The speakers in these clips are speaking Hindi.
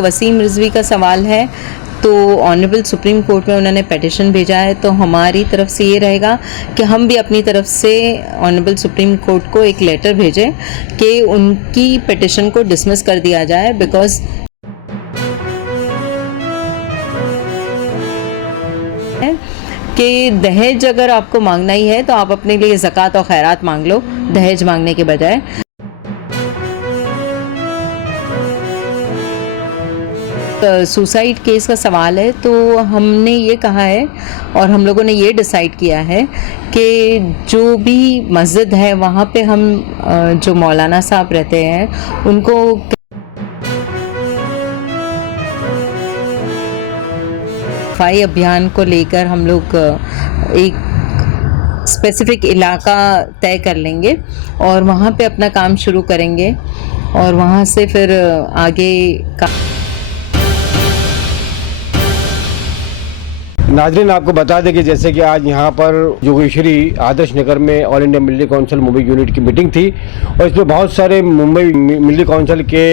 वसीम रिजवी का सवाल है तो ऑनरेबल सुप्रीम कोर्ट में उन्होंने पिटिशन भेजा है, तो हमारी तरफ से ये रहेगा कि हम भी अपनी तरफ से ऑनरेबल सुप्रीम कोर्ट को एक लेटर भेजें कि उनकी पिटिशन को डिसमिस कर दिया जाए, बिकॉज कि दहेज अगर आपको मांगना ही है तो आप अपने लिए ज़कात और खैरात मांग लो दहेज मांगने के बजाय। सुसाइड केस का सवाल है तो हमने ये कहा है और हम लोगों ने ये डिसाइड किया है कि जो भी मस्जिद है वहाँ पे हम जो मौलाना साहब रहते हैं उनको सफाई अभियान को लेकर हम लोग एक स्पेसिफिक इलाका तय कर लेंगे और वहाँ पे अपना काम शुरू करेंगे और वहाँ से फिर आगे का। नाज़रीन, आपको बता दें कि जैसे कि आज यहाँ पर जोगेश्वरी आदर्श नगर में all India military council Mumbai unit की मीटिंग थी और इसमें बहुत सारे मुंबई मिलिट्री काउंसिल के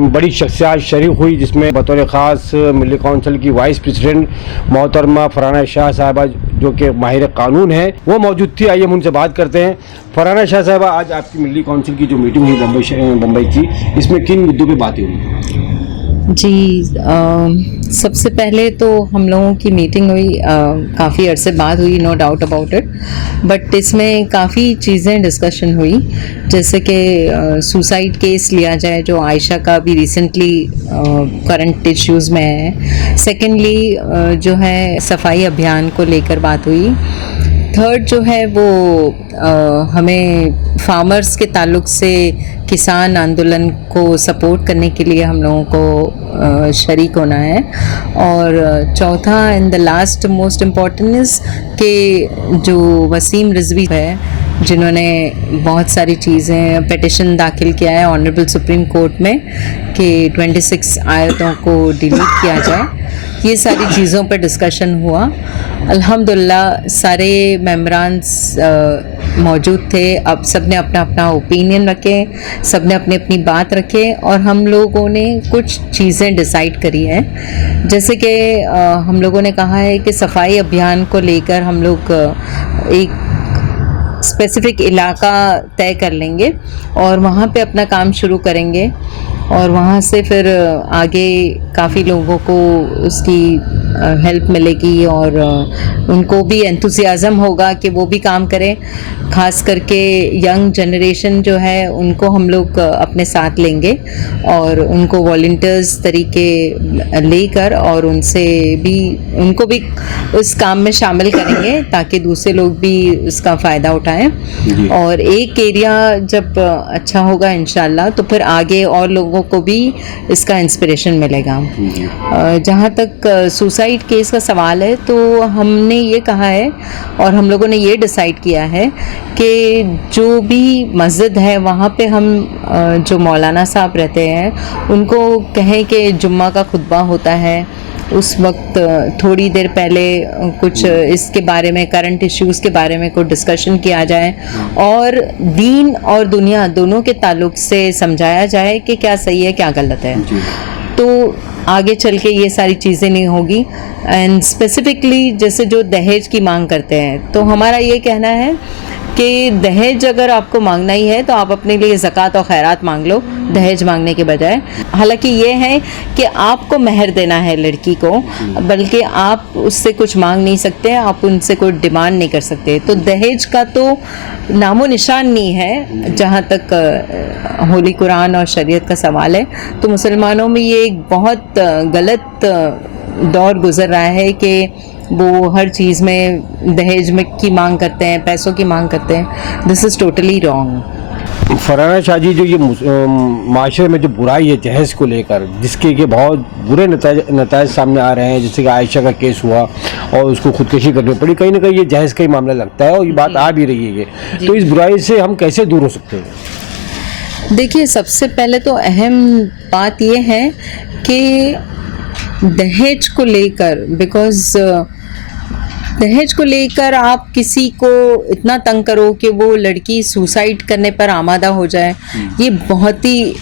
बड़ी शख्सियात शरीक हुई, जिसमें बतौर ख़ास मिलिट्री काउंसिल की वाइस प्रेसिडेंट मोहतरमा फरहाना शाह साहिबा जो कि माहिर कानून है वो मौजूद थी। आइए हम उनसे बात करते हैं। फरहाना शाह साहिबा, आज आपकी मिलिट्री काउंसिल की जो मीटिंग हुई मुंबई की, इसमें किन मुद्दों पर बातें हुई? जी, सबसे पहले तो हम लोगों की मीटिंग हुई, काफ़ी अरसे बाद हुई, no doubt about it, but इसमें काफ़ी चीज़ें डिस्कशन हुई, जैसे कि सुसाइड केस लिया जाए जो आयशा का भी रिसेंटली करंट इश्यूज़ में है। सेकेंडली जो है सफाई अभियान को लेकर बात हुई। थर्ड जो है वो हमें फार्मर्स के ताल्लुक से किसान आंदोलन को सपोर्ट करने के लिए हम लोगों को शरीक होना है। और चौथा and the last most important is कि जो वसीम रिजवी है जिन्होंने बहुत सारी चीज़ें पिटिशन दाखिल किया है ऑनरेबल सुप्रीम कोर्ट में कि 26 आयतों को डिलीट किया जाए, ये सारी चीज़ों पर डिस्कशन हुआ। अल्हम्दुलिल्लाह सारे मेंबरान्स मौजूद थे। अब सब ने अपना अपना ओपिनियन रखे, सब ने अपनी अपनी बात रखे और हम लोगों ने कुछ चीज़ें डिसाइड करी हैं। जैसे कि हम लोगों ने कहा है कि सफाई अभियान को लेकर हम लोग एक स्पेसिफिक इलाका तय कर लेंगे और वहाँ पे अपना काम शुरू करेंगे और वहाँ से फिर आगे काफ़ी लोगों को उसकी हेल्प मिलेगी और उनको भी एंथुसियाज़म होगा कि वो भी काम करें। ख़ास करके यंग जनरेशन जो है उनको हम लोग अपने साथ लेंगे और उनको वॉलंटियर्स तरीके लेकर और उनको भी उस काम में शामिल करेंगे ताकि दूसरे लोग भी उसका फ़ायदा उठाएं। और एक एरिया जब अच्छा होगा इंशाल्लाह तो फिर आगे और लोगों को भी इसका इंस्पिरेशन मिलेगा। जहाँ तक सुसाइड केस का सवाल है तो हमने ये कहा है और हम लोगों ने ये डिसाइड किया है कि जो भी मस्जिद है वहाँ पे हम जो मौलाना साहब रहते हैं उनको कहें कि जुम्मा का खुतबा होता है, उस वक्त थोड़ी देर पहले कुछ इसके बारे में करंट इश्यूज़ के बारे में कुछ डिस्कशन किया जाए और दीन और दुनिया दोनों के ताल्लुक से समझाया जाए कि क्या सही है क्या गलत है। तो आगे चल के ये सारी चीज़ें नहीं होगी। एंड स्पेसिफिकली जैसे जो दहेज की मांग करते हैं तो हमारा ये कहना है कि दहेज अगर आपको मांगना ही है तो आप अपने लिए ज़कात और खैरात मांग लो दहेज मांगने के बजाय। हालांकि ये है कि आपको महर देना है लड़की को, बल्कि आप उससे कुछ मांग नहीं सकते, आप उनसे कोई डिमांड नहीं कर सकते। तो दहेज का तो नामो निशान नहीं है जहाँ तक होली कुरान और शरीयत का सवाल है। तो मुसलमानों में ये एक बहुत गलत दौर गुजर रहा है कि वो हर चीज़ में दहेज में की मांग करते हैं, पैसों की मांग करते हैं। This is totally wrong. Farhana Shah ji, जो ये माशरे में जो बुराई है जहेज़ को लेकर, जिसके कि बहुत बुरे नतायज सामने आ रहे हैं, जैसे कि आयशा का केस हुआ और उसको खुदकशी करनी पड़ी, कहीं ना कहीं ये जहेज़ का ही मामला लगता है और ये बात आ भी रही है। ये तो इस बुराई से हम कैसे दूर हो सकते हैं? देखिए, सबसे पहले तो अहम बात ये है कि दहेज को लेकर, बिकॉज़ दहेज को लेकर आप किसी को इतना तंग करो कि वो लड़की सुसाइड करने पर आमादा हो जाए, ये बहुत ही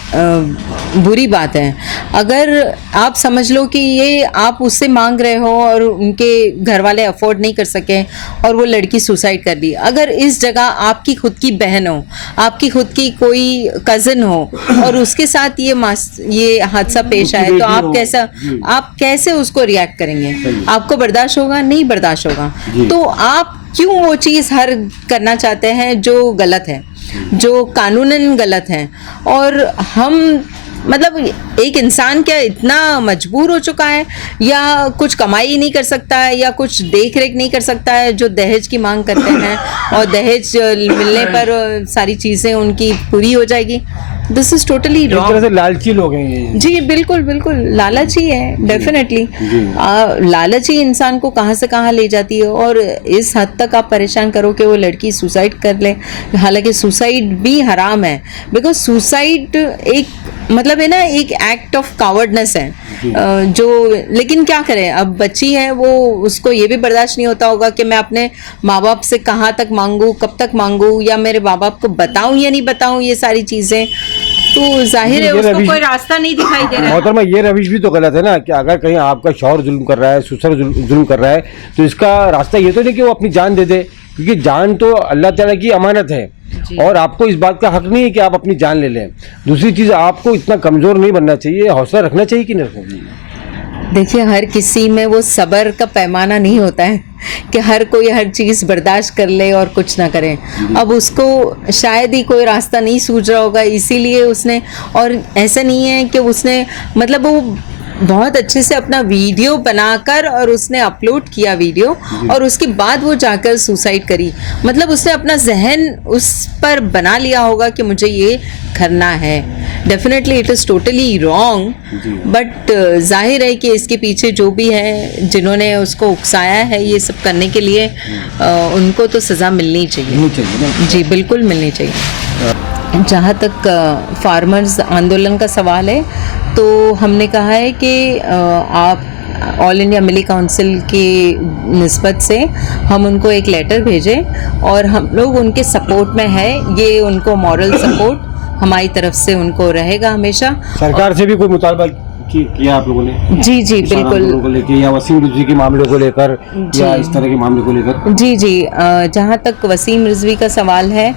बुरी बात है। अगर आप समझ लो कि ये आप उससे मांग रहे हो और उनके घर वाले अफोर्ड नहीं कर सके और वो लड़की सुसाइड कर ली, अगर इस जगह आपकी खुद की बहन हो, आपकी खुद की कोई कज़न हो और उसके साथ ये हादसा पेश आए, तो आप कैसे उसको रिएक्ट करेंगे? आपको बर्दाश्त होगा? नहीं बर्दाश्त होगा। तो आप क्यों वो चीज़ हर करना चाहते हैं जो गलत है, जो कानूनन गलत है? और हम मतलब एक इंसान क्या इतना मजबूर हो चुका है या कुछ कमाई नहीं कर सकता है या कुछ देख रेख नहीं कर सकता है जो दहेज की मांग करते हैं और दहेज मिलने पर सारी चीज़ें उनकी पूरी हो जाएगी? This is totally wrong. तरह से लालची लोग हैं ये। जी बिल्कुल बिल्कुल, लालची है डेफिनेटली। लालची इंसान को कहाँ से कहाँ ले जाती है और इस हद तक आप परेशान करो कि वो लड़की सुसाइड कर ले। हालांकि सुसाइड भी हराम है, बिकॉज सुसाइड एक मतलब है ना, एक एक्ट ऑफ कावर्डनेस है जो, लेकिन क्या करें, अब बच्ची है वो, उसको ये भी बर्दाश्त नहीं होता होगा कि मैं अपने माँ बाप से कहाँ तक मांगूँ, कब तक मांगूँ, या मेरे माँ बाप को बताऊँ या नहीं बताऊँ ये सारी चीज़ें। तो जाहिर है उसको कोई रास्ता नहीं दिखाई दे रहा है। मोहतरमा, ये रविश भी तो गलत है ना कि अगर कहीं आपका शौहर जुल्म कर रहा है, ससुर जुल्म कर रहा है, तो इसका रास्ता ये तो नहीं कि वो अपनी जान दे दे, क्योंकि जान तो अल्लाह ताला की अमानत है और आपको इस बात का हक नहीं है कि आप अपनी जान ले लें। दूसरी चीज़, आपको इतना कमज़ोर नहीं बनना चाहिए, हौसला रखना चाहिए कि नहीं रखना चाहिए? देखिए, हर किसी में वो सब्र का पैमाना नहीं होता है कि हर कोई हर चीज़ बर्दाश्त कर ले और कुछ ना करे। अब उसको शायद ही कोई रास्ता नहीं सूझ रहा होगा, इसीलिए उसने, और ऐसा नहीं है कि उसने मतलब वो बहुत अच्छे से अपना वीडियो बनाकर और उसने अपलोड किया वीडियो और उसके बाद वो जाकर सुसाइड करी। मतलब उसने अपना जहन उस पर बना लिया होगा कि मुझे ये करना है। Definitely it is totally wrong, but जाहिर है कि इसके पीछे जो भी है, जिन्होंने उसको उकसाया है ये सब करने के लिए, उनको तो सज़ा मिलनी चाहिए। जी बिल्कुल मिलनी चाहिए। जहाँ तक फार्मर्स आंदोलन का सवाल है, तो हमने कहा है कि आप ऑल इंडिया मिली काउंसिल की निस्बत से हम उनको एक लेटर भेजें और हम लोग उनके सपोर्ट में है। ये उनको मॉरल सपोर्ट हमारी तरफ से उनको रहेगा हमेशा। सरकार से भी कोई मुतालबा किया आप लोगों ने? जी जी बिल्कुल, को लेकर या वसीम रिजवी के मामले को लेकर या इस तरह के मामले को लेकर? जी जहाँ तक वसीम रिजवी का सवाल है,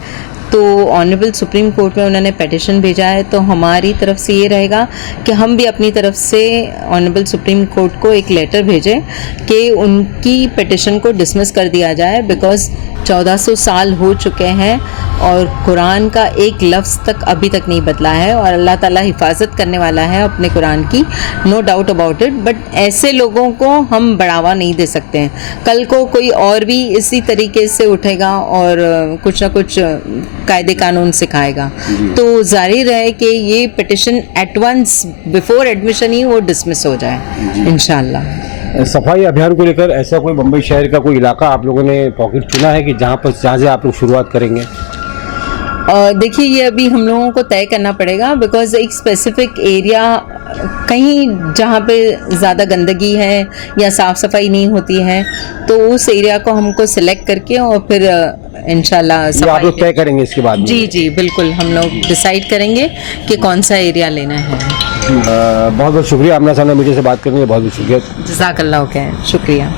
तो ऑनरेबल सुप्रीम कोर्ट में उन्होंने पेटिशन भेजा है। तो हमारी तरफ से ये रहेगा कि हम भी अपनी तरफ से ऑनरेबल सुप्रीम कोर्ट को एक लेटर भेजें कि उनकी पेटिशन को डिसमिस कर दिया जाए, बिकॉज़ 1400 साल हो चुके हैं और कुरान का एक लफ्ज़ तक अभी तक नहीं बदला है और अल्लाह ताला हिफाजत करने वाला है अपने कुरान की, no doubt about it. But ऐसे लोगों को हम बढ़ावा नहीं दे सकते हैं। कल को कोई और भी इसी तरीके से उठेगा और कुछ ना कुछ कायदे कानून सिखाएगा, तो जाहिर है कि ये petition at once before admission ही वो डिसमिस हो जाए इंशाल्लाह। सफाई अभियान को लेकर ऐसा कोई बम्बई शहर का कोई इलाका आप लोगों ने पॉकेट चुना है कि जहाँ से आप लोग शुरुआत करेंगे? देखिए, ये अभी हम लोगों को तय करना पड़ेगा, बिकॉज़ एक स्पेसिफिक एरिया कहीं जहाँ पे ज़्यादा गंदगी है या साफ़ सफाई नहीं होती है, तो उस एरिया को हमको सिलेक्ट करके और फिर इंशाल्लाह आप लोग तय करेंगे इसके बाद? जी बिल्कुल, हम लोग डिसाइड करेंगे कि कौन सा एरिया लेना है। बहुत बहुत शुक्रिया, आमना सामना मीडिया से बात करने के लिए बहुत बहुत शुक्रिया। जज़ाकल्लाह खैर, शुक्रिया।